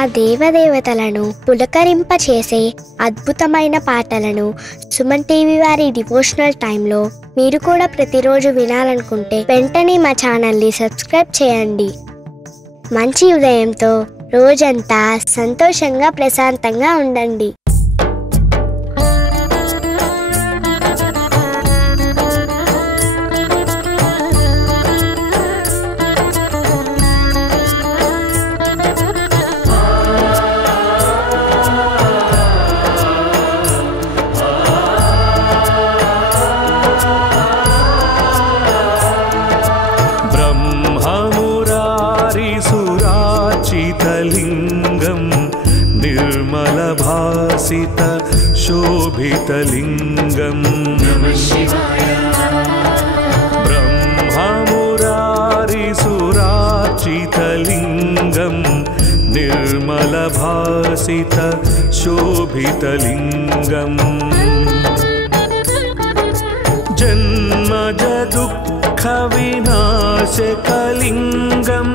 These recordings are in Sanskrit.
ఆ దేవదేవతలను పులకరింపచేసే అద్భుతమైన పాటలను సుమన్ టీవీ వారి డివోషనల్ టైంలో మీరు కూడా ప్రతిరోజు వినాలనుకుంటే వెంటనే మా ఛానల్ని సబ్స్క్రైబ్ చేయండి. మంచి ఉదయంతో రోజంతా సంతోషంగా ప్రశాంతంగా ఉండండి. निर्मलभासित शोभितलिङ्गं नमः शिवाय. ब्रह्ममुरारिसुरार्चितलिङ्गं निर्मलभासित शोभितलिङ्गं जन्मज दुःखविनाशकलिङ्गं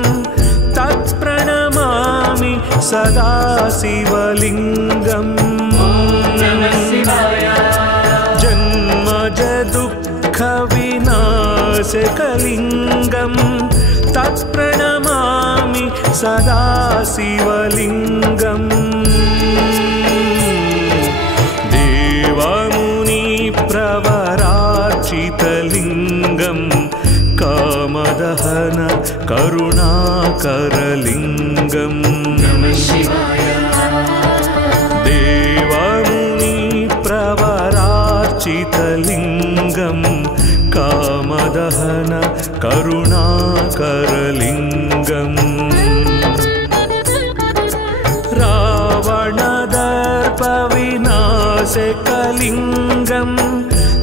तत्प्रणमामि सदा शिवलिङ्गं नमः शिवाय. जन्मज दुःखविनाशकलिङ्गं तत्प्रणमामि सदा शिवलिङ्गं देवमुनिप्रवरार्चितलिङ्गं कामदहन करुणाकरलिङ्गं नमः शिवाय. देवमुनिप्रवरार्चितलिङ्गं कामदहन करुणाकरलिङ्गं रावणदर्पविनाशकलिङ्गं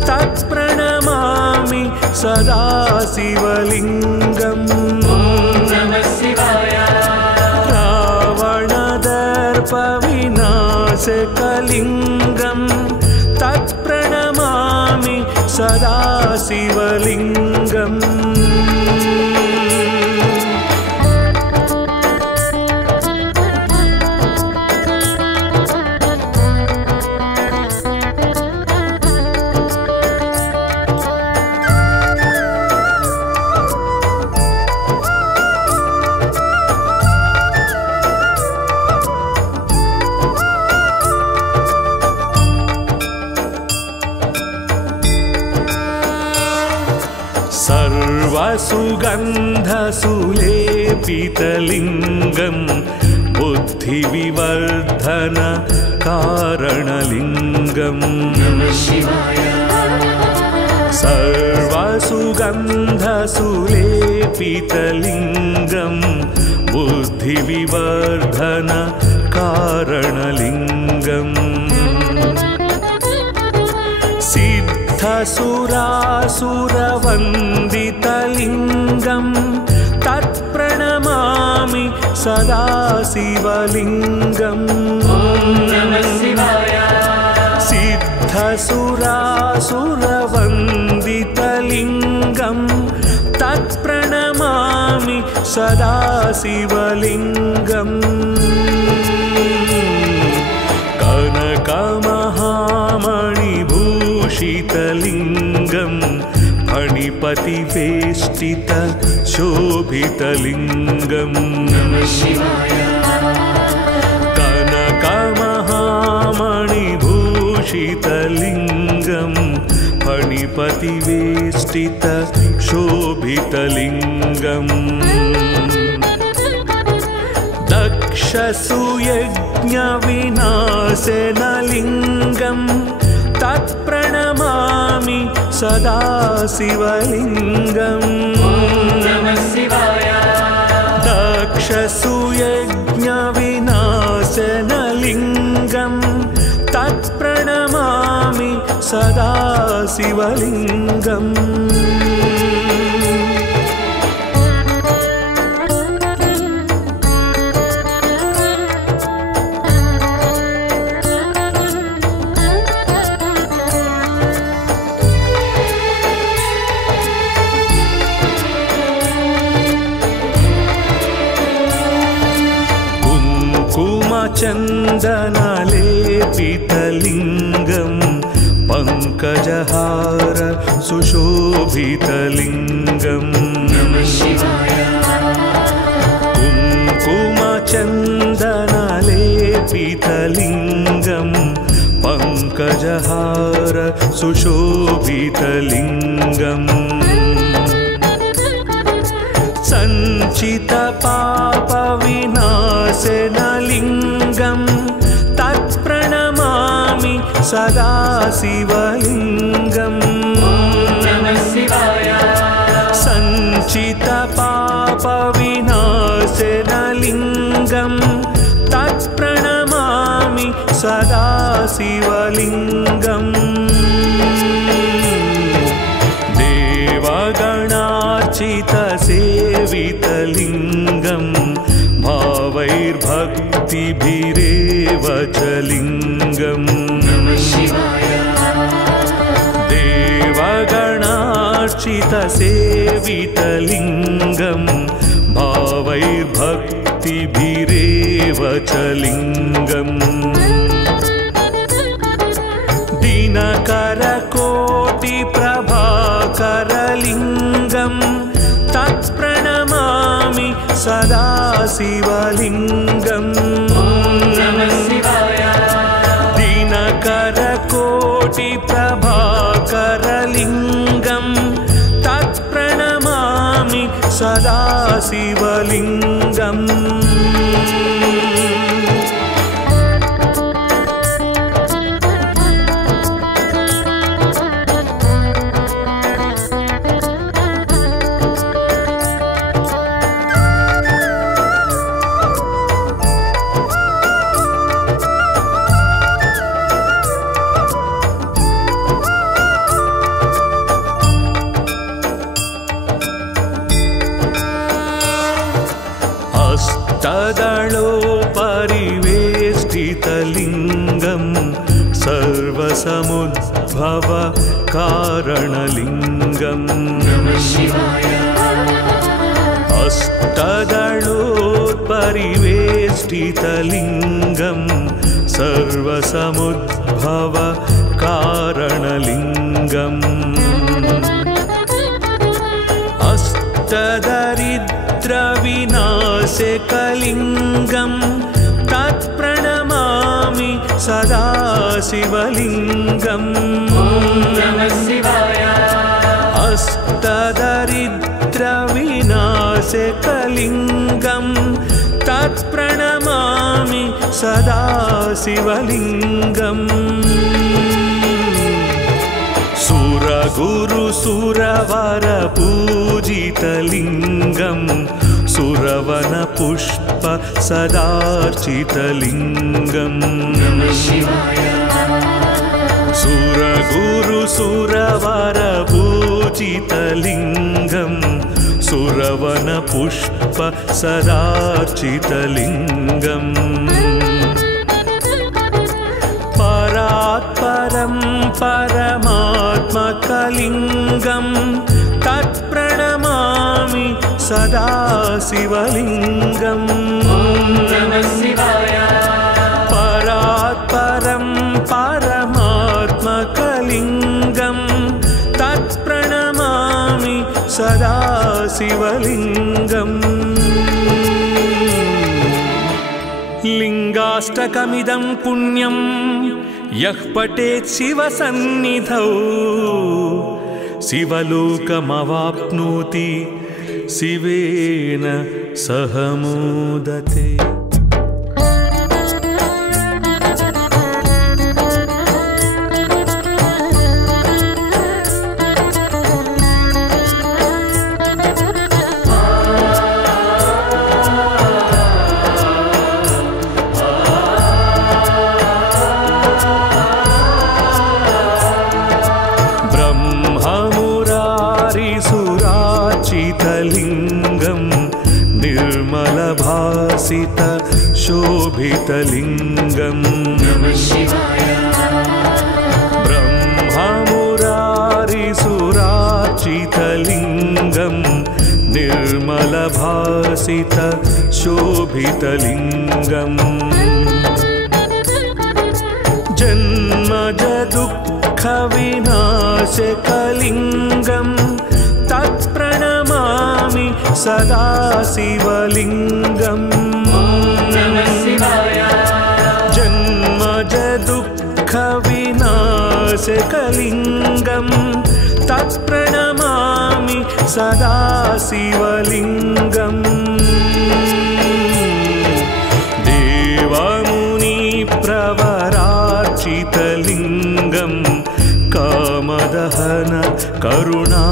तत्प्रणमामि सदा शिवलिङ्गं नमः शिवाय. रावणदर्पविनाशकलिङ्गं तत्प्रणमामि सदा शिवलिङ्गं सर्वसुगन्धसुलेपितलिङ्गं बुद्धिविवर्धन कारणलिङ्गं नमः शिवाय. सर्वसुगन्धसुलेपितलिङ्गं बुद्धिविवर्धन कारणलिङ्गं सिद्धसुरासुरवन्दितलिङ्गं तत्प्रणमामि सदा शिवलिङ्गं नमः शिवाय. सिद्धसुरासुरवन्दितलिङ्गं तत्प्रणमामि सदा शिवलिङ्गं कनकमहामणिभूषितलिङ्गं फणिपतिवेष्टित शोभितलिङ्गं नमः शिवाय. कनकमहामणिभूषितलिङ्गं फणिपतिवेष्टित शोभितलिङ्गं दक्षसुयज्ञविनाशनलिङ्गं तत्प्रणमामि सदा शिवलिङ्गं नमः शिवाय. दक्षसुयज्ञविनाशनलिङ्गं तत्प्रणमामि सदा शिवलिङ्गं कुङ्कुमचन्दनलेपितलिङ्गं पङ्कजहार सुशोभितलिङ्गम् कुङ्कुमचन्दनलेपितलिङ्गं पङ्कजहार सुशोभितलिङ्गम् सञ्चितपापविनाशनलिङ्गं तत्प्रणमामि सदा शिवलिङ्गम् सञ्चितपापविनाशनलिङ्गं तत्प्रणमामि सदा शिवलिङ्गम् देवगणार्चितसेवितलिङ्गं भावैर्भक्तिभिरेव च लिङ्गम् देवगणार्चितसेवितलिङ्गं भावैर्भक्तिभिरेव च लिङ्गम् दिनकरकोटिप्रभाकरलिङ्गं तत्प्रणमामि सदा शिवलिङ्गम् दिनकरकोटिप्रभाकरलिङ्गं तत्प्रणमामि सदा शिवलिङ्गम् अष्टदलोपरिवेष्टितलिङ्गं सर्वसमुद्भव कारणलिङ्गम् अष्टदलोपरिवेष्टितलिङ्गं सर्वसमुद्भव कारणलिङ्गम् अष्टदरिद्रविनाशकलिङ्गं तत्प्रणमामि सदा शिवलिङ्गम् अष्टदरिद्रविनाशकलिङ्गं तत्प्रणमामि सदा शिवलिङ्गम् सुरगुरुसुरवरपूजितलिङ्गं सुरवनपुष्प सदार्चितलिङ्गम् सुरगुरुसुरवरपूजितलिङ्गं सुरवनपुष्प सदार्चितलिङ्गम् परात्परं परमात्मकलिङ्गं तत्प्रणमामि सदा शिवलिङ्गम् परात्परं परमात्मकलिङ्गं तत्प्रणमामि सदा शिवलिङ्गम् लिङ्गाष्टकमिदं पुण्यं यः पठेत् शिवसन्निधौ शिवलोकमवाप्नोति शिवेन सह मोदते। लिङ्गं निर्मलभासित शोभितलिङ्गं ब्रह्ममुरारिसुरार्चितलिङ्गं निर्मलभासित शोभितलिङ्गम् जन्मज दुःखविनाशकलिङ्गं तत्प्रणमामि सदा शिवलिङ्गम् जन्मज दुःखविनाशकलिङ्गं तत्प्रणमामि सदा शिवलिङ्गम् देवमुनिप्रवरार्चितलिङ्गं कामदहन करुणाकरलिङ्गं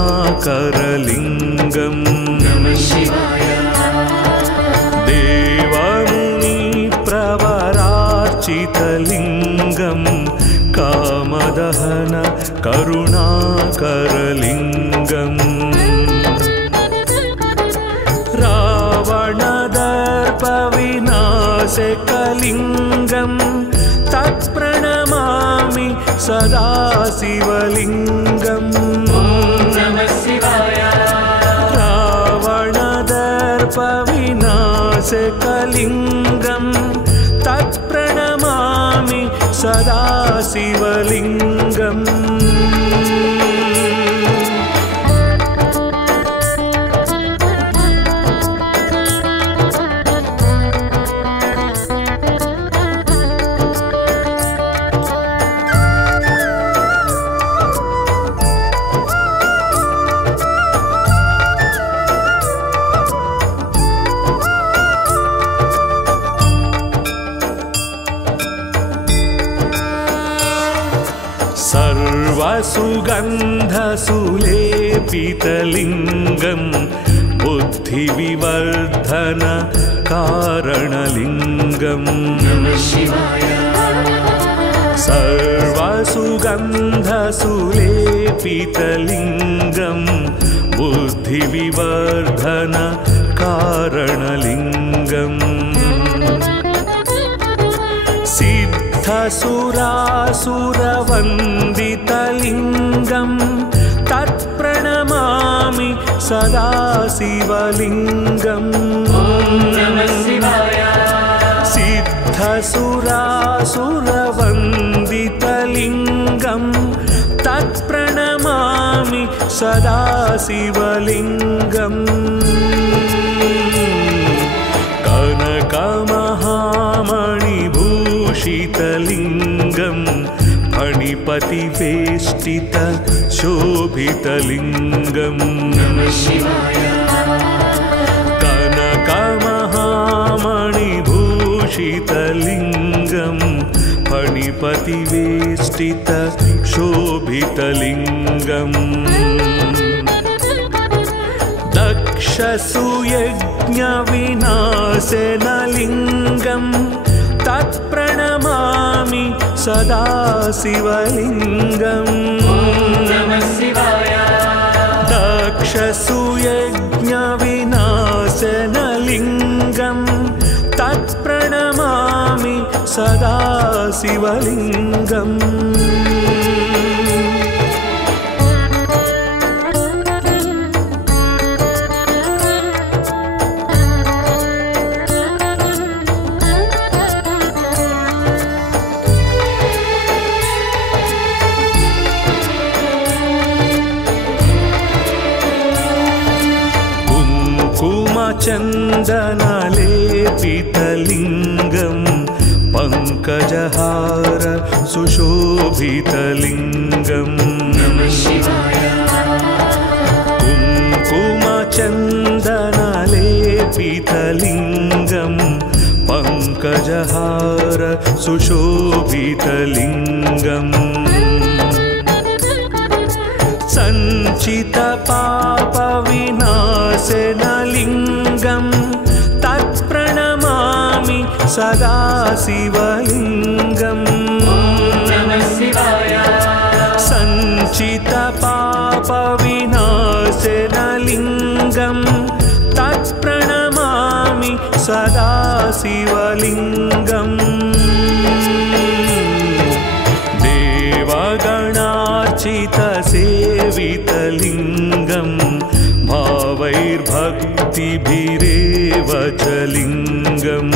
देवमुनिप्रवरार्चितलिङ्गं कामदहन करुणाकरलिङ्गम् रावणदर्पविनाशकलिङ्गं तत्प्रणमामि सदा शिवलिङ्गम् रावणदर्पविनाशकलिङ्गं तत्प्रणमामि सदा शिवलिङ्गम् सर्वसुगन्धसुलेपितलिङ्गं बुद्धिविवर्धन कारणलिङ्गं सर्वसुगन्धसुलेपितलिङ्गं बुद्धिविवर्धन कारणलिङ्गम् सिद्धसुरासुरवन्दितलिङ्गं तत्प्रणमामि सदा शिवलिङ्गम् सिद्धसुरासुरवन्दितलिङ्गं तत्प्रणमामि सदा शिवलिङ्गम् कनकमहामणिभूषितलिङ्गं फणिपतिवेष्टित शोभितलिङ्गं कनकमहामणिभूषितलिङ्गं फणिपतिवेष्टित शोभितलिङ्गम् दक्षसुयज्ञविनाशनलिङ्गं तत्प्रणमामि सदा शिवलिङ्गम् दक्षसुयज्ञविनाशनलिङ्गं तत्प्रणमामि सदा शिवलिङ्गम् चन्दनलेपितलिङ्गं पङ्कजहार सुशोभितलिङ्गं कुङ्कुमचन्दनलेपितलिङ्गं पङ्कजहार सुशोभितलिङ्गम् सञ्चितपापविनाशनलिङ्गं तत्प्रणमामि सदा शिवलिङ्गम् सञ्चितपापविनाशनलिङ्गं तत्प्रणमामि सदा शिवलिङ्गम् देवगणार्चितसेवितलिङ्गं भावैर्भक्तिभिरेव च लिङ्गम्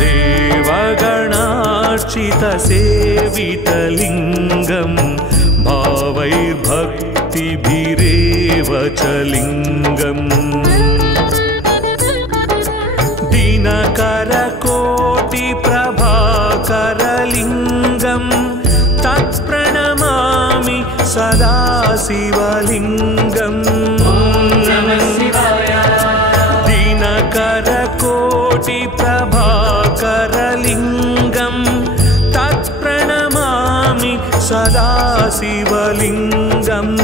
देवगण कान्तसेवितलिङ्गं भावैर्भक्तिभिरेव च लिङ्गम् दिनकरकोटिप्रभाकरलिङ्गं तत्प्रणमामि सदा शिवलिङ्गम् दिनकरकोटिप्रभाकरलिङ्गं तत्प्रणमामि सदा शिवलिङ्गम्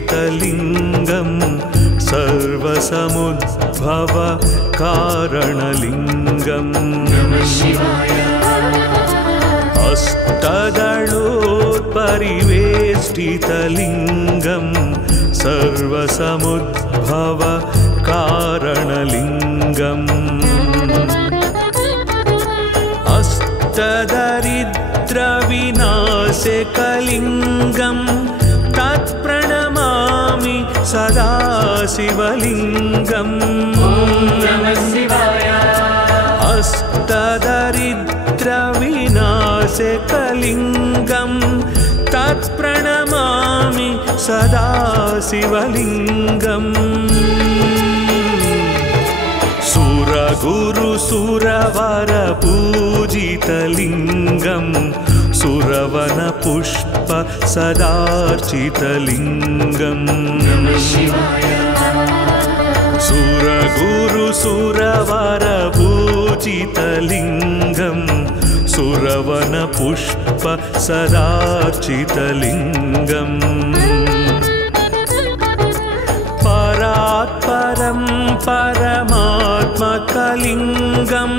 हस्तदलोपरिवेष्टितलिङ्गं सर्वसमुद्भव कारणलिङ्गम् हस्तदलोपरिवेष्टितलिङ्गं सर्वसमुद्भव कारणलिङ्गम् अष्टदरिद्रविनाशकलिङ्गं तत्प्रणमामि सदा शिवलिङ्गम् अष्टदरिद्रविनाशकलिङ्गं तत्प्रणमामि सदा शिवलिङ्गम् सुरगुरुसुरवरपूजितलिङ्गं सुरवनपुष्प सदार्चितलिङ्गम् सुरगुरुसुरवरपूजितलिङ्गं सुरवनपुष्प सदार्चितलिङ्गम् परात्परं परमात्मकलिङ्गं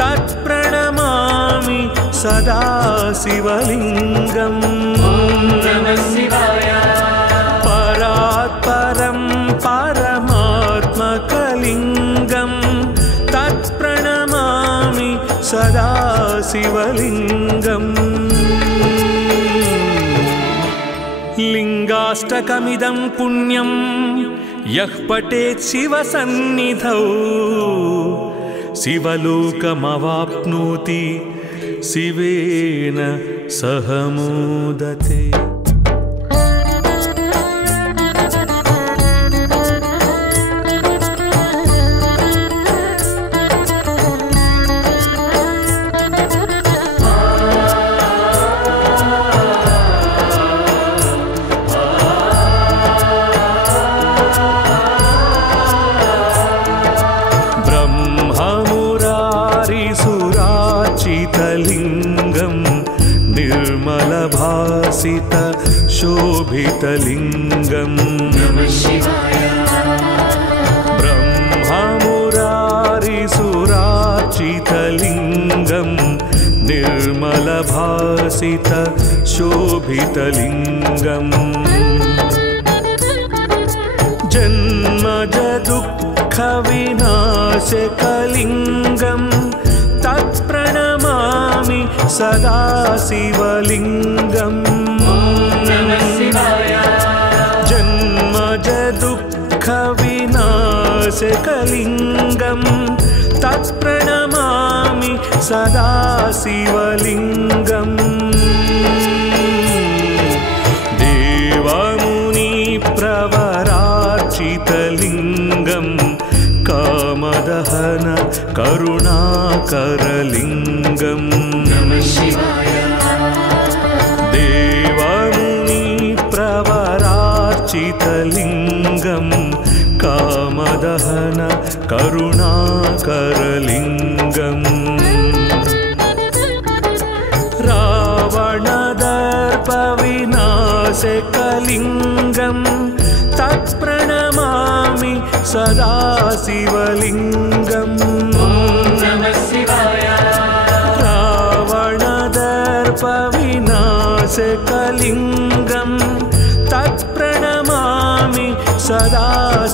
तत्प्रणमामि सदा शिवलिङ्गम् परात्परं परमात्मकलिङ्गं तत्प्रणमामि सदा शिवलिङ्गम् लिङ्गाष्टकमिदं पुण्यं यः पठेत् शिवसन्निधौ शिवलोकमवाप्नोति शिवेन सह मोदते। निर्मलभासित शोभितलिङ्गम् ब्रह्ममुरारिसुरार्चितलिङ्गं निर्मलभासित शोभितलिङ्गम् जन्मजदुःखविनाशकलिङ्गं तत्प्रणमामि सदा शिवलिङ्गम् जन्मजदुःखविनाशकलिङ्गं तत्प्रणमामि सदा शिवलिङ्गम् देवमुनिप्रवरार्चितलिङ्गं कामदहन करुणाकरलिङ्गम् देवमुनिप्रवरार्चितलिङ्गं कामदहन करुणाकरलिङ्गम् रावणदर्पविनाशकलिङ्गं तत्प्रणमामि सदा शिवलिङ्गम्। नासिकलिङ्गं तत्प्रणमामि सदा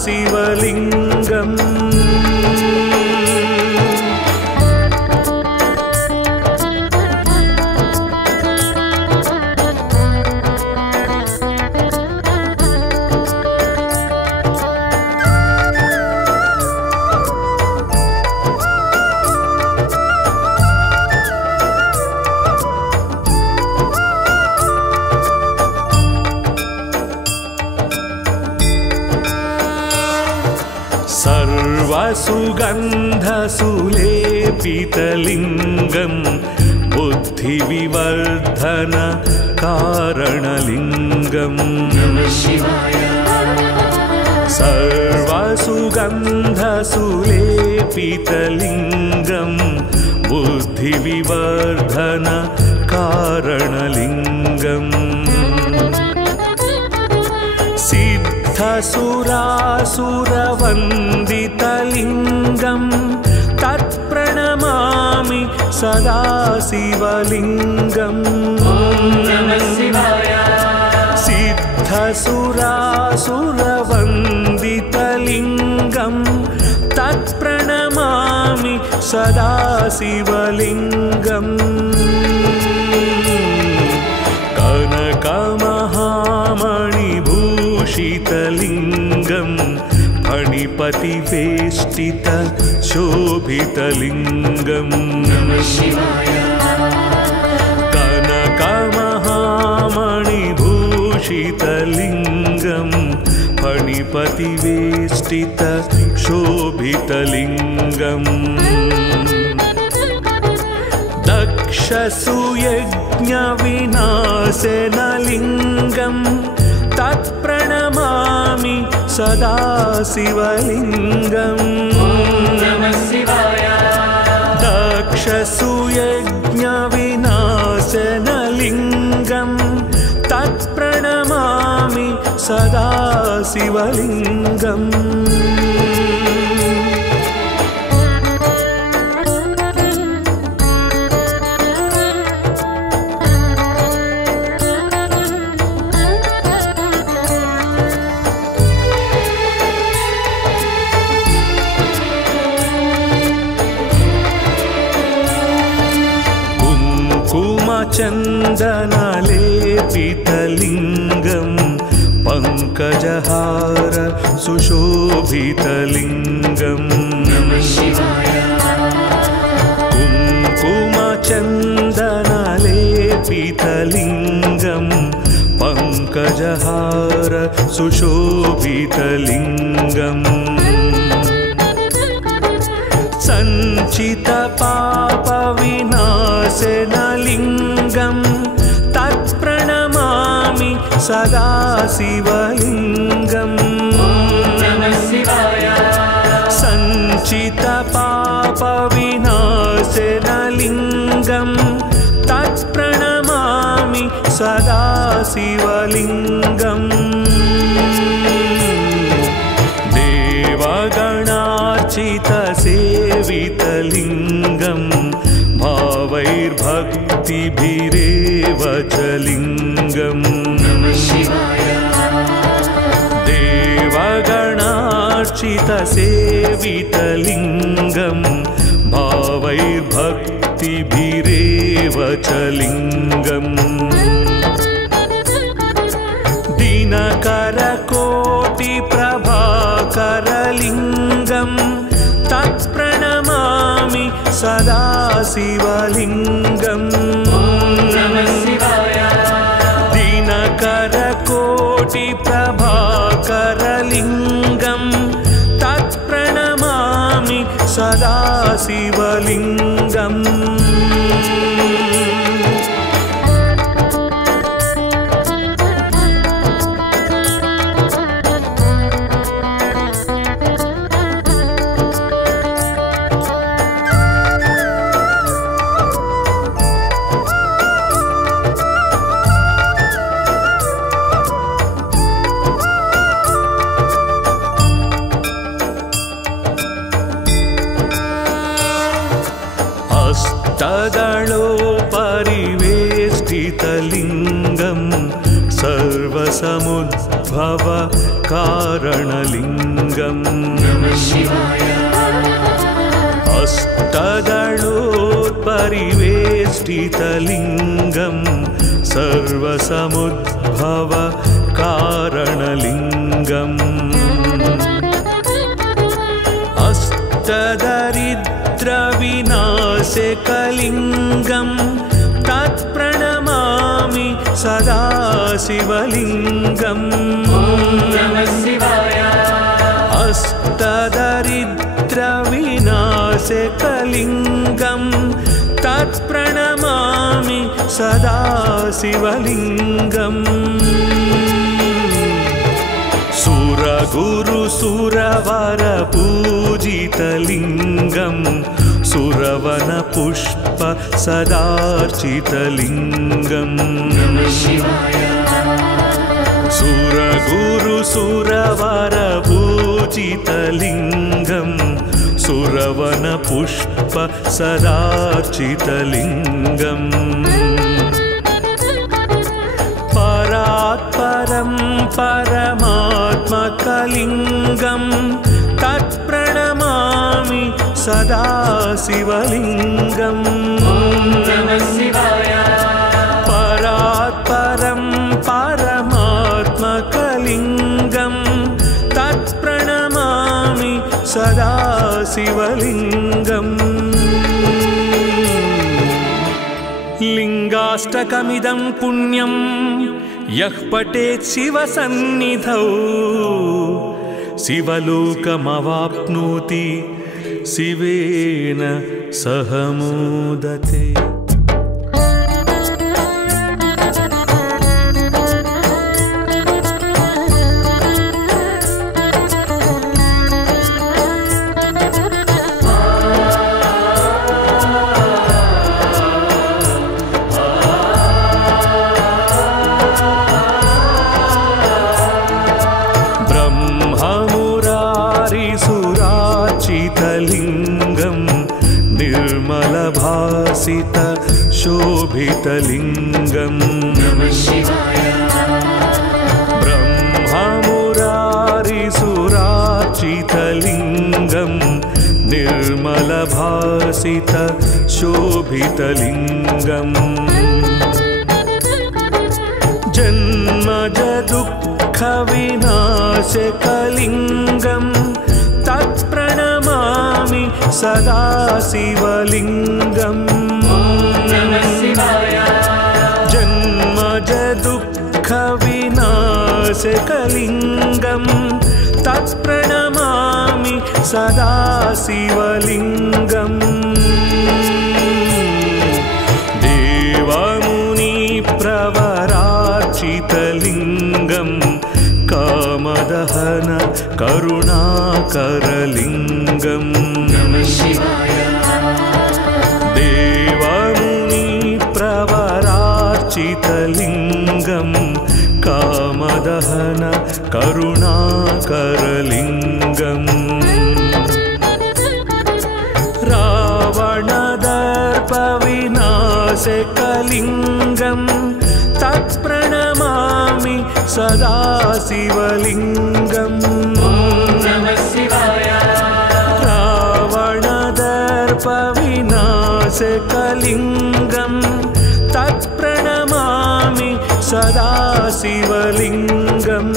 शिवलिङ्गम् सर्वसुगन्धसुलेपितलिङ्गं बुद्धिविवर्धन कारणलिङ्गम् सर्वसुगन्धसुलेपितलिङ्गं बुद्धिविवर्धन कारणलिङ्गम् सिद्धसुरासुरवन्दितलिङ्गं तत्प्रणमामि सदा शिवलिङ्गम् सिद्धसुरासुरवन्दितलिङ्गं तत्प्रणमामि सदा शिवलिङ्गम् कनकमहामणिभूषितलिङ्गं फणिपतिवेष्टित शोभितलिङ्गम् कनकमहामणिभूषितलिङ्गं फणिपतिवेष्टित शोभितलिङ्गम् दक्षसुयज्ञविनाशनलिङ्गं तत्प्रणमामि सदा शिवलिङ्गम् दक्षसुयज्ञविनाशनलिङ्गं तत्प्रणमामि सदा शिवलिङ्गम् चन्दनलेपितलिङ्गं पङ्कजहार सुशोभितलिङ्गम् कुङ्कुमचन्दनलेपितलिङ्गं पङ्कजहार सुशोभितलिङ्गम् सञ्चितपापविनाशनलिङ्गं तत्प्रणमामि सदा शिवलिङ्गम् सञ्चितपापविनाशनलिङ्गं तत्प्रणमामि सदा शिवलिङ्गम् देवगणार्चितसेवितलिङ्गं भावैर्भक्तिभिरेव च लिङ्गम् देवगणार्चितसेवितलिङ्गं भावैर्भक्तिभिरेव च लिङ्गम् दिनकरकोटिप्रभाकरलिङ्गं तत्प्रणमामि सदा शिवलिङ्गम् दिनकरकोटिप्रभाकरलिङ्गं तत्प्रणमामि सदा शिवलिङ्गम् तदलोपरिवेष्टितलिङ्गं परिवेष्टितलिङ्गं सर्वसमुद्भव कारणलिङ्गम् अष्टदलोत्परिवेष्टितलिङ्गं सर्वसमुद्भव कारणलिङ्गम् अष्टदरिद्रविनाशकलिङ्गं तत्प्रणमामि सदा शिवलिङ्गम् अष्टदरिद्रविनाशकलिङ्गं तत्प्रणमामि सदा शिवलिङ्गम् सुरगुरुसुरवरपूजितलिङ्गं सुरवनपुष्प सदार्चितलिङ्गम् सुरगुरुसुरवरपूजितलिङ्गं सुरवनपुष्प सदार्चितलिङ्गम् परात्परं परमात्मकलिङ्गं तत्प्रणमामि सदा शिवलिङ्गम् परात्परं परमात्मकलिङ्गं तत्प्रणमामि सदा शिवलिङ्गम् लिङ्गाष्टकमिदं पुण्यं यः पठेत् शिवसन्निधौ शिवलोकमवाप्नोति शिवेन सह मोदते। लिङ्गं निर्मलभासित शोभितलिङ्गम् ब्रह्ममुरारिसुरार्चितलिङ्गं निर्मलभासित शोभितलिङ्गम् जन्मज दुःखविनाशकलिङ्गं तत्प्रणमामि सदा शिवलिङ्गम् जन्मज दुःखविनाशकलिङ्गं तत्प्रणमामि सदा शिवलिङ्गम् देवमुनिप्रवरार्चितलिङ्गं कामदहन करुणाकरलिङ्गम् देवमुनिप्रवरार्चितलिङ्गं कामदहन करुणाकरलिङ्गम् रावणदर्पविनाशकलिङ्गं तत्प्रणमामि सदा शिवलिङ्गम् रावणदर्पविनाशकलिङ्गं तत्प्रणमामि सदा शिवलिङ्गम्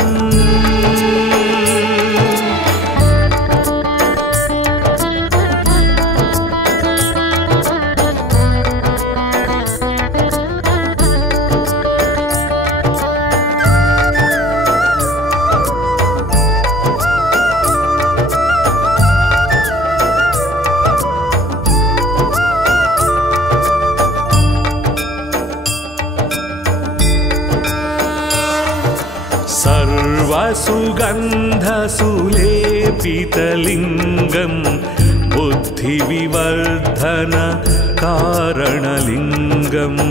सर्वसुगन्धसुलेपितलिङ्गं बुद्धिविवर्धन कारणलिङ्गम्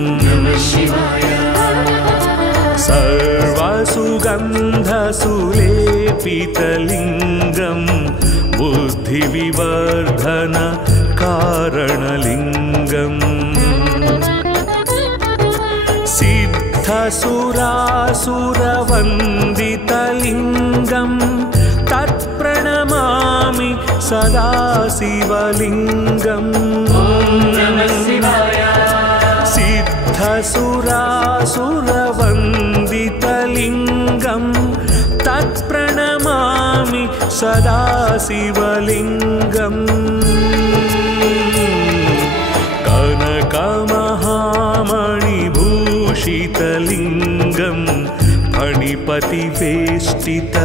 सर्वसुगन्धसुलेपितलिङ्गं बुद्धिविवर्धन कारणलिङ्गम् सिद्धसुरासुरवन्दितलिङ्गं तत्प्रणमामि सदा शिवलिङ्गम् सिद्धसुरासुरवन्दितलिङ्गं तत्प्रणमामि सदा शिवलिङ्गम् कनकमहामणिभूषितलिङ्गं फणिपतिवेष्टित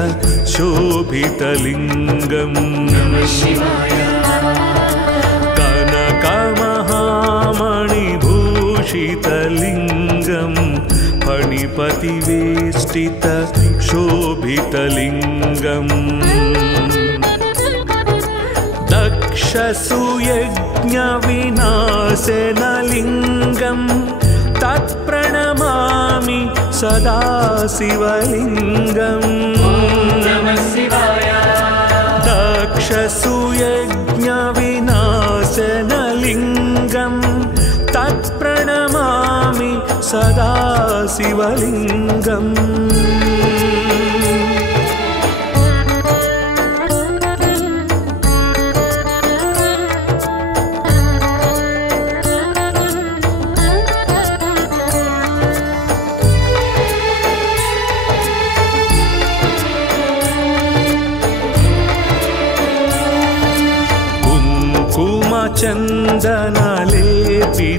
शोभितलिङ्गम् कनकमहामणिभूषितलिङ्गं फणिपतिवेष्टित शोभितलिङ्गम् दक्षसुयज्ञविनाशनलिङ्गं तत्प्रणमामि सदा शिवलिङ्गम् दक्षसुयज्ञविनाशनलिङ्गं तत्प्रणमामि सदा शिवलिङ्गम्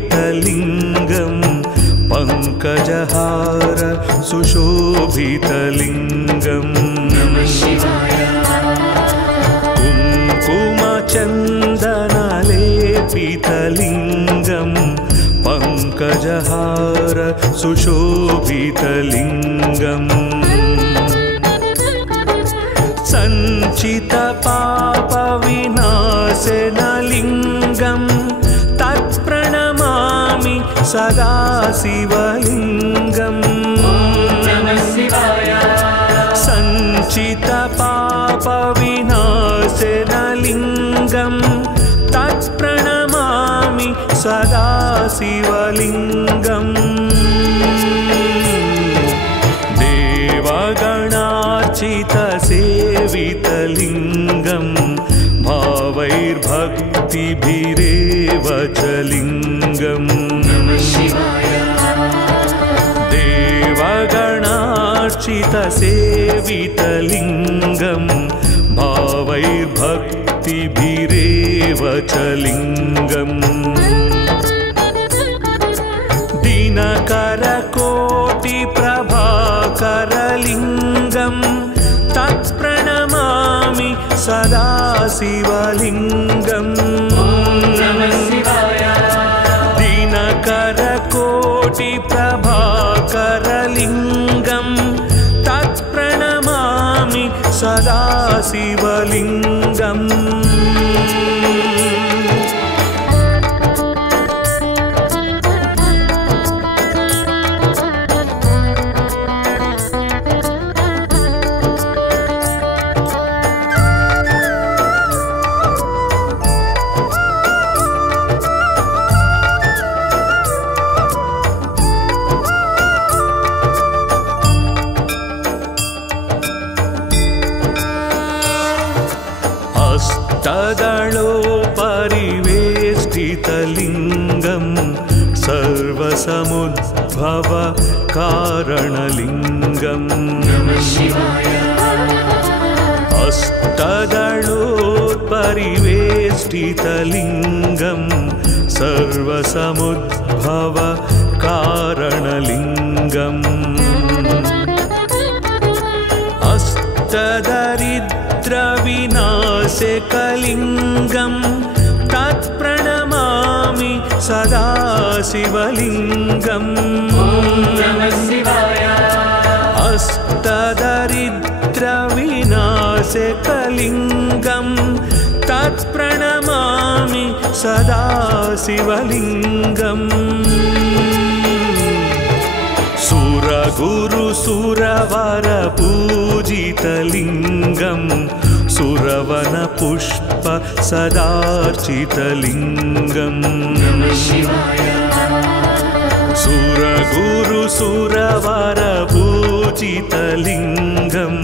चन्दनलेपितलिङ्गं पङ्कजहार सुशोभितलिङ्गम् कुङ्कुमचन्दनलेपितलिङ्गं पङ्कजहार सुशोभितलिङ्गम् सञ्चितपापविनाशनलिङ्गं तत्प्रणमामि सदा शिवलिङ्गम् सञ्चितपापविनाशनलिङ्गं तत्प्रणमामि सदा शिवलिङ्गम् देवगणार्चितसेवितलिङ्गं भावैर्भक्तिभिरेव च लिङ्गम् देवगणार्चितसेवितलिङ्गं भावैर्भक्तिभिरेव च लिङ्गम् दिनकरकोटिप्रभाकरलिङ्गं तत्प्रणमामि सदा शिवलिङ्गम् दिनकरकोटिप्रभाकरलिङ्गं तत्प्रणमामि सदा शिवलिङ्गम् तदलोपरिवेष्टितलिङ्गं सर्वसमुद्भव कारणलिङ्गम् अष्टदलोपरिवेष्टितलिङ्गं सर्वसमुद्भव कारणलिङ्गम् अष्टदरिद्रविनाशकलिङ्गं तत्प्रणमामि सदा शिवलिङ्गम् अष्टदरिद्रविनाशकलिङ्गं तत्प्रणमामि सदा शिवलिङ्गम् सुरगुरुसुरवरपूजितलिङ्गं सुरवनपुष्प सदार्चितलिङ्गम् सुरगुरुसुरवरपूजितलिङ्गं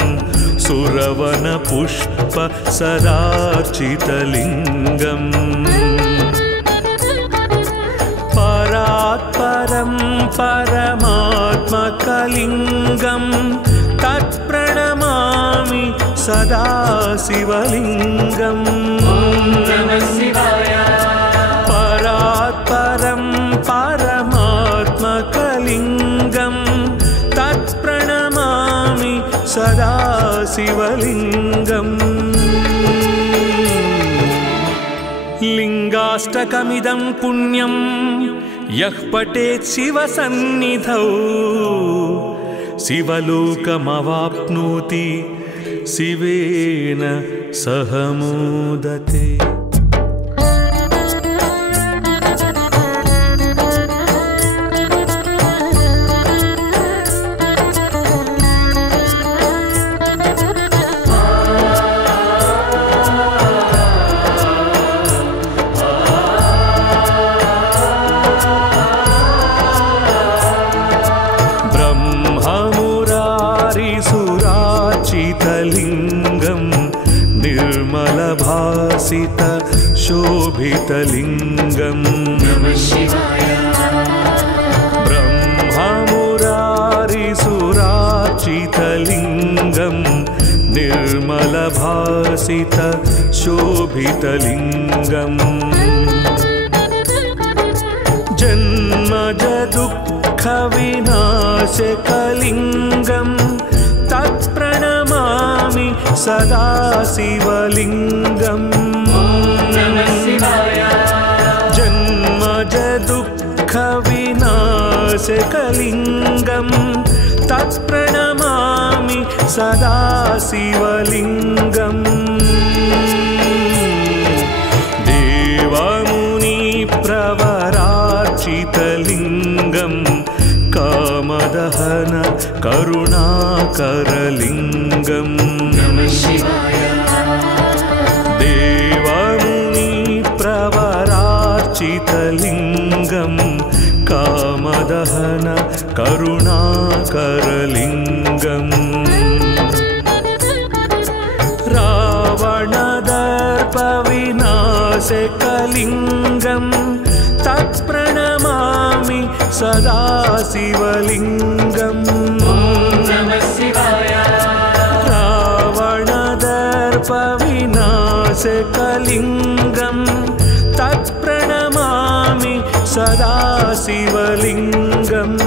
सुरवनपुष्प सदार्चितलिङ्गम् परात्परं परमात्मकलिङ्गं तत्प्रणमामि सदा शिवलिङ्गम् परात्परं परमात्मकलिङ्गं तत्प्रणमामि सदा शिवलिङ्गम् लिङ्गाष्टकमिदं पुण्यं यः पठेत् शिवसन्निधौ शिवलोकमवाप्नोति शिवेन सह मोदते। लिङ्गं निर्मलभासित शोभितलिङ्गं ब्रह्ममुरारिसुरार्चितलिङ्गं निर्मलभासित शोभितलिङ्गं जन्मज दुःखविनाशकलिङ्गं तत्प्रणमामि सदा शिवलिङ्गम् जन्मज दुःखविनाशकलिङ्गं तत्प्रणमामि सदा शिवलिङ्गम् देवमुनिप्रवरार्चितलिङ्गं कामदहन करुणाकरलिङ्गम् देवमुनिप्रवरार्चितलिङ्गं कामदहन करुणाकरलिङ्गम् रावणदर्पविनाशकलिङ्गं तत्प्रणमामि सदा शिवलिङ्गम् रावणदर्पविनाशकलिङ्गं तत्प्रणमामि सदा शिवलिङ्गम्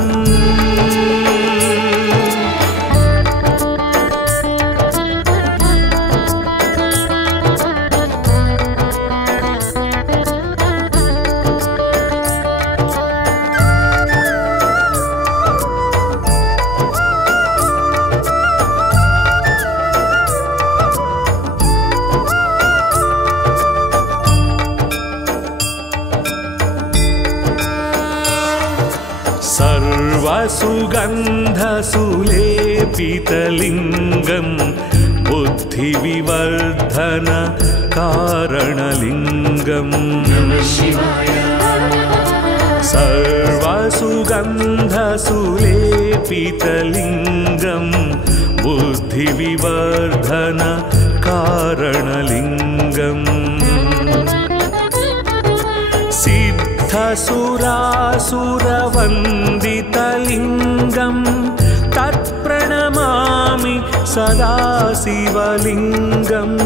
सर्वसुगन्धसुलेपितलिङ्गं बुद्धिविवर्धन कारणलिङ्गं सर्वसुगन्धसुलेपितलिङ्गं बुद्धिविवर्धन कारणलिङ्गम् सिद्धसुरासुरवन्दितलिङ्गं तत्प्रणमामि सदा शिवलिङ्गम्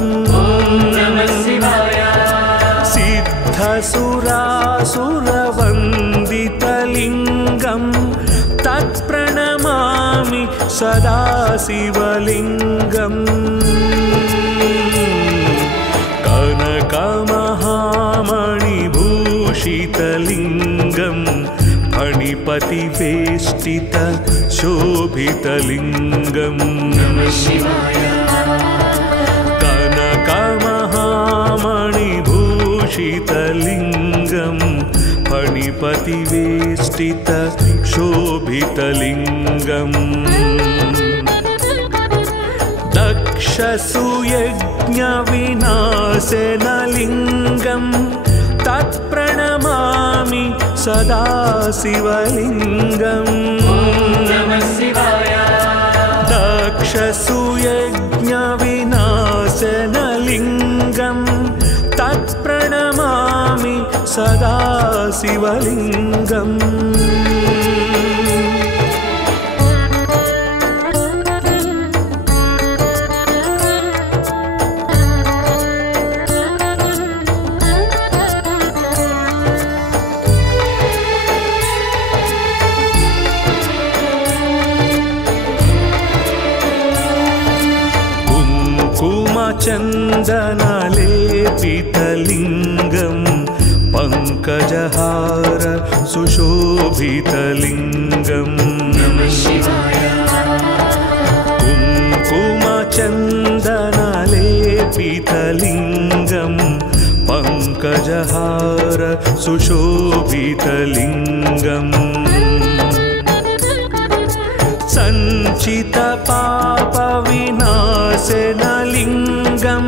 सिद्धसुरासुरवन्दितलिङ्गं तत्प्रणमामि सदा शिवलिङ्गम् कनकमहामणिभूषितलिङ्गं फणिपतिवेष्टित शोभितलिङ्गम् कनकमहामणिभूषितलिङ्गं फणिपतिवेष्टित शोभितलिङ्गम् दक्षसुयज्ञविनाशनलिङ्गं तत्प्रणमामि प्रणमामि सदा शिवलिङ्गम् दक्षसुयज्ञविनाशनलिङ्गं तत्प्रणमामि सदा शिवलिङ्गम् चन्दनलेपितलिङ्गं पङ्कजहार सुशोभितलिङ्गं कुङ्कुमचन्दनलेपितलिङ्गं पङ्कजहार सुशोभितलिङ्गम् सञ्चितपापविनाशनलिङ्गं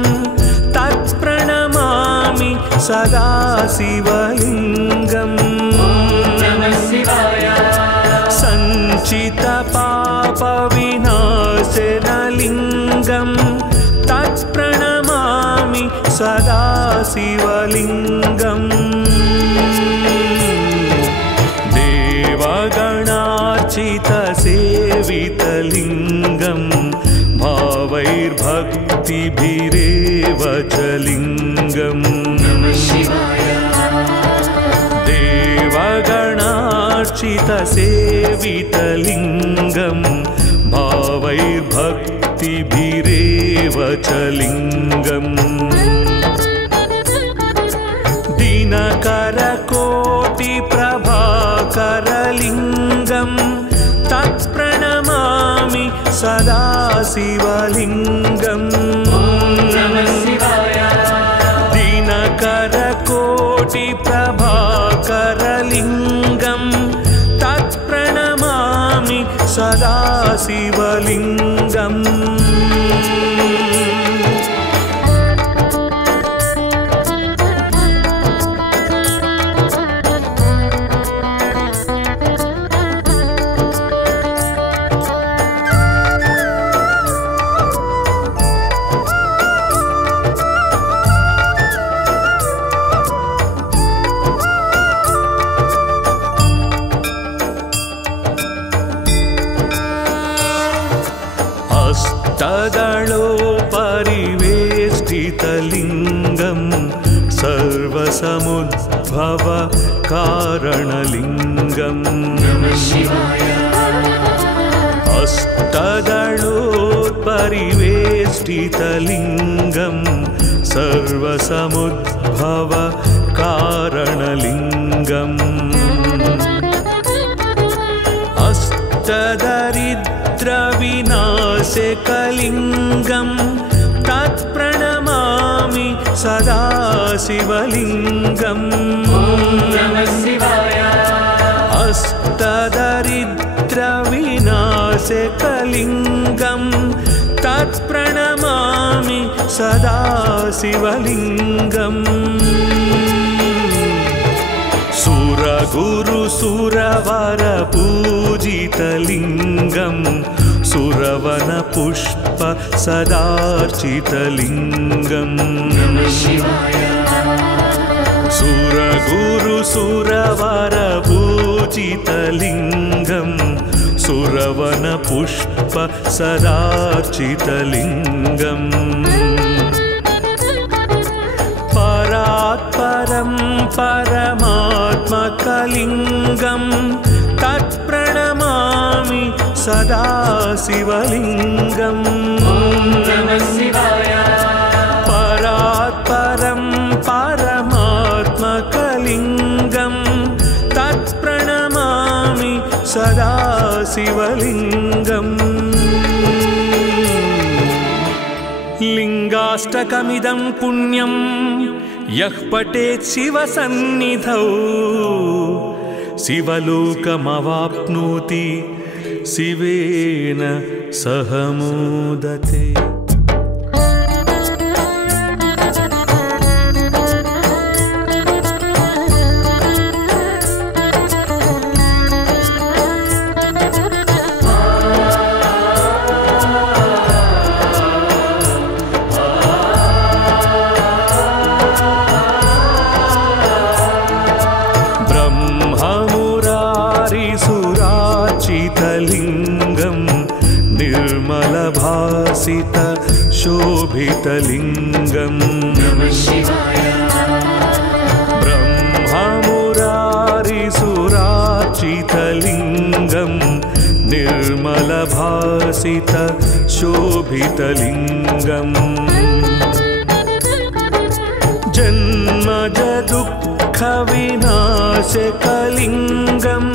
तत्प्रणमामि सदा शिवलिङ्गम् सञ्चितपापविनाशनलिङ्गं तत्प्रणमामि सदा शिवलिङ्गम् देवगणार्चितसेवितलिङ्गं भावैर्भक्तिभिरेव च लिङ्गम् देवगणार्चितसेवितलिङ्गं भावैर्भक्तिभिरेव च लिङ्गम् दिनकरकोटिप्रभाकरलिङ्गं तत्प्रणमामि सदा शिवलिङ्गम् दिनकरकोटिप्रभाकरलिङ्गं तत्प्रणमामि सदा शिवलिङ्गम् तदलोपरिवेष्टितलिङ्गं सर्वसमुद्भव कारणलिङ्गम् अष्टदलोपरिवेष्टितलिङ्गं सर्वसमुद्भव कारणलिङ्गम् अष्टदरिद्रविनाशकलिङ्गं तत्प्रणमामि सदा शिवलिङ्गम् अष्टदरिद्रविनाशकलिङ्गं तत्प्रणमामि सदा शिवलिङ्गम् सुरगुरुसुरवरपूजितलिङ्गं सुरवनपुष्प सदार्चितलिङ्गम् सुरगुरुसुरवरपूजितलिङ्गं सुरवनपुष्प सदार्चितलिङ्गम् परात्परं परमात्मकलिङ्गं तत्प्रणमामि सदा शिवलिङ्गम् परात्परं परमात्मकलिङ्गं तत्प्रणमामि सदा शिवलिङ्गम् लिङ्गाष्टकमिदं पुण्यं यः पठेत् शिवसन्निधौ शिवलोकमवाप्नोति शिवेन सह मोदते। शोभितलिङ्गम् ब्रह्ममुरारिसुरार्चितलिङ्गम् निर्मलभासित शोभितलिङ्गम् जन्मज दुःखविनाशकलिङ्गम्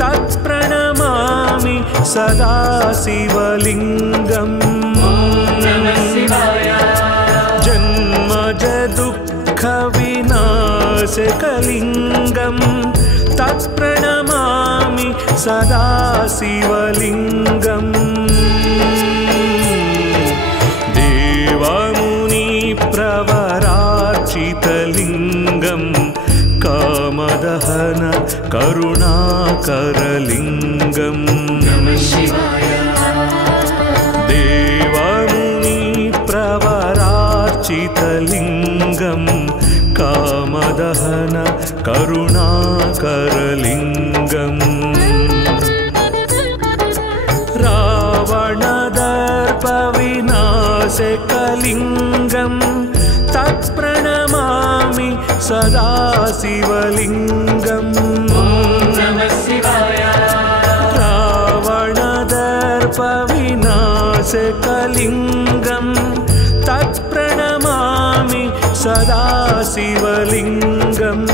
तत्प्रणमामि सदा शिवलिङ्गम् जन्मज दुःखविनाशकलिङ्गम् तत्प्रणमामि सदा शिवलिङ्गम् देवमुनिप्रवरार्चितलिङ्गम् कामदहन करुणाकरलिङ्गम् देवमुनिप्रवरार्चितलिङ्गम् कामदहन करुणाकरलिङ्गम् रावणदर्पविनाशकलिङ्गम् तत्प्रणमामि सदा शिवलिङ्गम् रावणदर्पविनाशकलिङ्गम् तत्प्रणमामि सदा शिवलिङ्गम्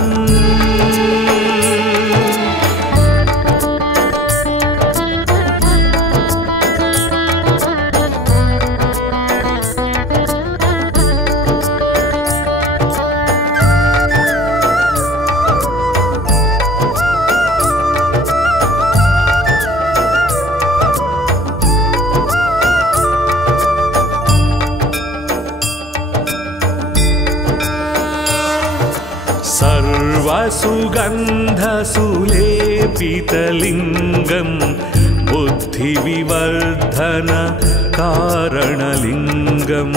सर्वसुगन्धसुलेपितलिङ्गम् बुद्धिविवर्धन कारणलिङ्गम्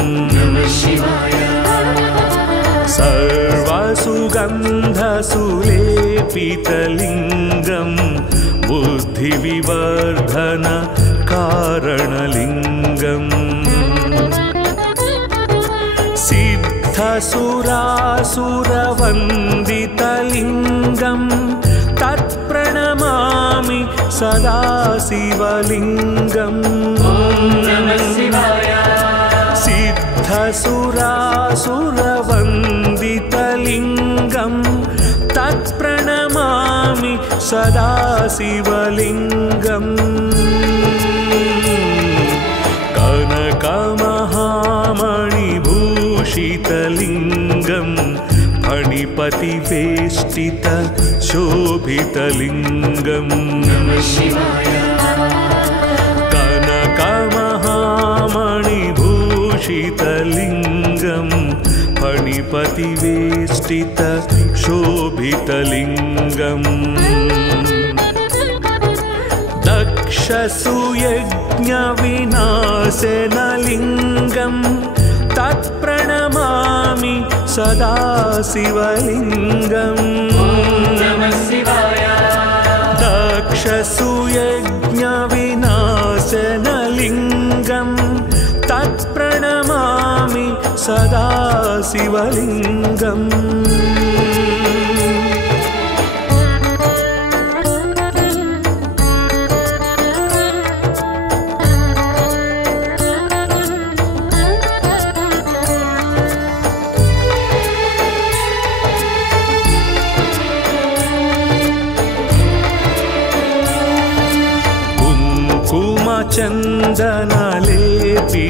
सर्वसुगन्धसुलेपितलिङ्गम् बुद्धिविवर्धन कारणलिङ्गम् सिद्धसुरासुरवन्दितलिङ्गम् तत्प्रणमामि सदा शिवलिङ्गम् सिद्धसुरासुरवन्दितलिङ्गम् तत्प्रणमामि सदा शिवलिङ्गम् कनकमहामणिभूषितलिङ्गम् फणिपतिवेष्टित शोभितलिङ्गम् कनकमहामणिभूषितलिङ्गम् फणिपतिवेष्टित शोभितलिङ्गम् दक्षसुयज्ञविनाशनलिङ्गम् तत्प्रणमामि सदा शिवलिङ्गम् दक्षसुयज्ञविनाशनलिङ्गम् तत्प्रणमामि सदा शिवलिङ्गम्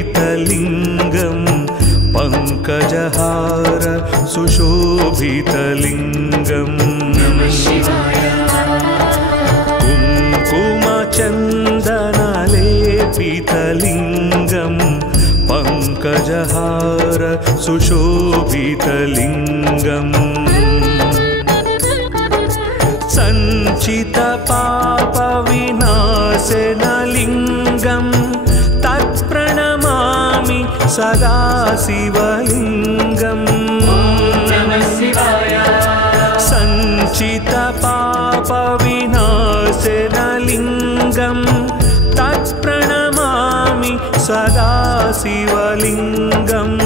चन्दनलेपितलिङ्गम् पङ्कजहार सुशोभितलिङ्गम् कुङ्कुमचन्दनलेपितलिङ्गम् पङ्कजहार सुशोभितलिङ्गम् सञ्चितपापविनाशनलिङ्गम् तत्प्रणमामि सदा शिवलिङ्गम् सञ्चितपापविनाशनलिङ्गम् तत्प्रणमामि सदा शिवलिङ्गम्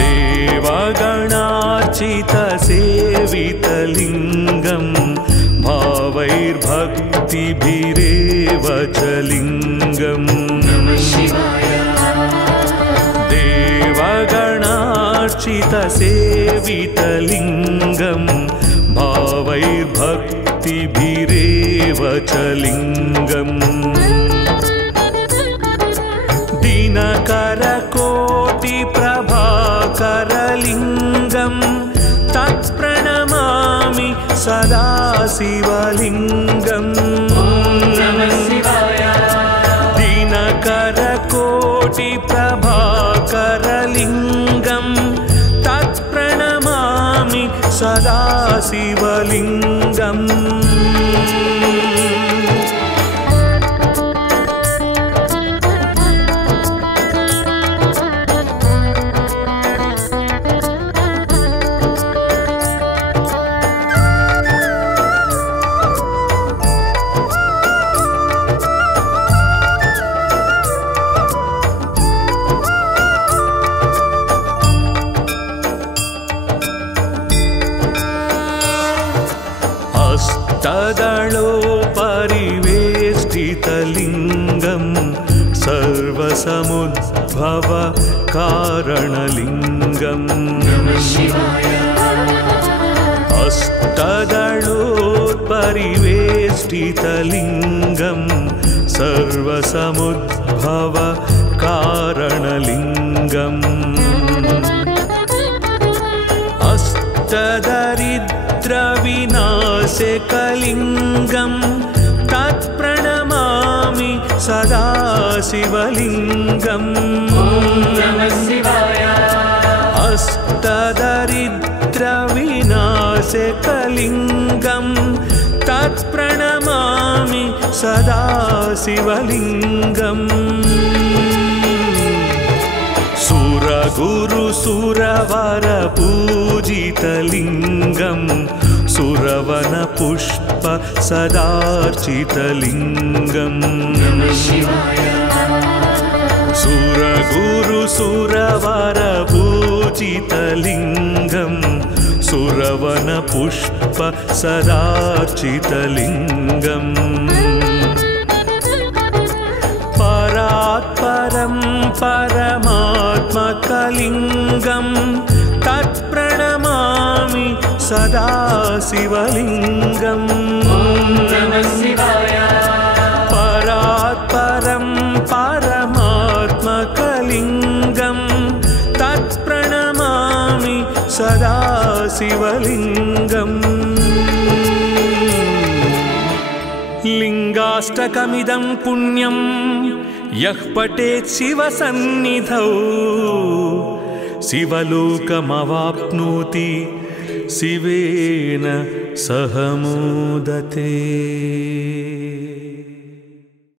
देवगणार्चितसेवितलिङ्गं भावैर्भक्तिभिरेव च लिङ्गम् देवगणार्चितसेवितलिङ्गं भावैर्भक्तिभिरेव च लिङ्गम् दिनकरकोटिप्रभाकरलिङ्गं तत्प्रणमामि सदा शिवलिङ्गम् दिनकरकोटिप्रभाकरलिङ्गं तत्प्रणमामि सदा शिवलिङ्गम् अष्टदलोपरिवेष्टितलिङ्गं सर्वसमुद्भव कारणलिङ्गम् अष्टदलोपरिवेष्टितलिङ्गं सर्वसमुद्भव कारणलिङ्गम् अष्टदरिद्रविनाशकलिङ्गं तत्प्रणमामि सदा शिवलिङ्गम् अष्टदरिद्रविनाशकलिङ्गं तत्प्रणमामि सदा शिवलिङ्गम् सुरगुरुसुरवरपूजितलिङ्गं सुरवनपुष्प सदार्चितलिङ्गम् सुरगुरुसुरवरपूजितलिङ्गं सुरवनपुष्प सदार्चितलिङ्गम् परात्परं परमात्मकलिङ्गं तत्प्रणमामि सदा शिवलिङ्गम् परात्परं परमात्मकलिङ्गं तत्प्रणमामि सदा शिवलिङ्गम् लिङ्गाष्टकमिदं पुण्यं यः पठेत् शिवसन्निधौ शिवलोकमवाप्नोति शिवेन सह मोदते।